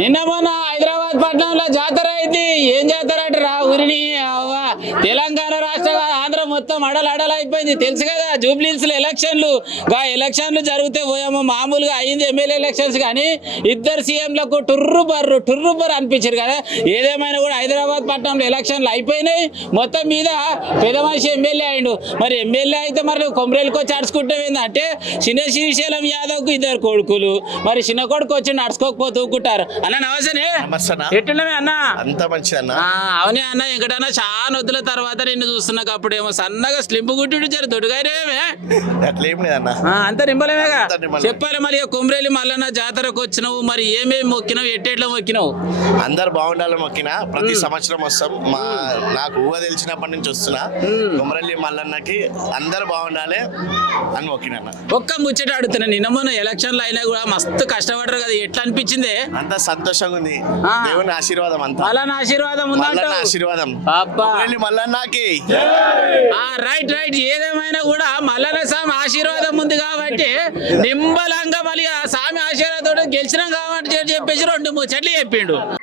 నిన్న మొన్న హైదరాబాద్ పట్టణంలో జాతర అయింది. ఏం జాతర అంటారా ఊరిని తెలంగాణ రాష్ట్ర ఆంధ్ర మొత్తం అడలైపోయింది. తెలుసు కదా జూబ్లీహిల్స్ లో ఎలక్షన్లు జరిగితే పోయామో మామూలుగా అయింది ఎమ్మెల్యే ఎలక్షన్స్. కానీ ఇద్దరు సీఎంలకు టుర్రు బర్రు అనిపించారు కదా. ఏదేమైనా కూడా హైదరాబాద్ పట్టణంలో ఎలక్షన్లు అయిపోయినాయి. మొత్తం మీద పెద్ద మనిషి ఎమ్మెల్యే అయిండు. మరి ఎమ్మెల్యే అయితే మరి కొమరేలకు వచ్చి అడుచుకుంటాం అంటే చిన్న శ్రీశైలం యాదవ్ కు ఇద్దరు కొడుకులు. మరి చిన్న కొడుకు వచ్చి నడుచుకోకపోతూకుంటారు. అన్న నమస్తే, ఎట్లున్నావే అన్న? అంత మంచి అన్న. అవునే అన్న, ఎక్కడన్నా చాలా వద్దుల తర్వాత నిన్ను చూస్తున్నా. అప్పుడేమో సన్నగా స్లింపు గుట్టి జర దొడ్డుగానేమే అంత నింబలమేగా. చెప్పాలి మరి కొమరేలి మల్లన్న జాతరకు వచ్చినావు, మరి ఏమేమి మొక్కినావు, ఎట్టేట్లా మొక్కినావు? అందరు బాగుండాలని మొక్కినా. ప్రతి సంవత్సరం వస్తాం. నాకు ఊహ తెలిసినప్పటి నుంచి వస్తున్నా. కొమరల్లి మల్లన్నకి అందరు బాగుండాలి అని మొక్కినా. ఒక్క ముచ్చట అడుగుతున్నా, నిన్న మొన్న ఎలక్షన్లు అయినా కూడా మస్తు కష్టపడరు కదా, ఎట్లా అనిపించింది? అంత సంతోషంగా ఉంది. దేవుని ఆశీర్వాదం అంతా. మల్లన్న ఆశీర్వాదం ఉందంట. ఆశీర్వాదం మల్లన్నకి. రైట్. ఏదేమైనా కూడా మల్లన్న స్వామి ఆశీర్వాదం ఉంది కాబట్టి నింబలంగా మళ్ళీ ఆ స్వామి ఆశీర్వాదం గెలిచినాం కాబట్టి చెప్పేసి 2 ముచ్చట్లు చెప్పిండు.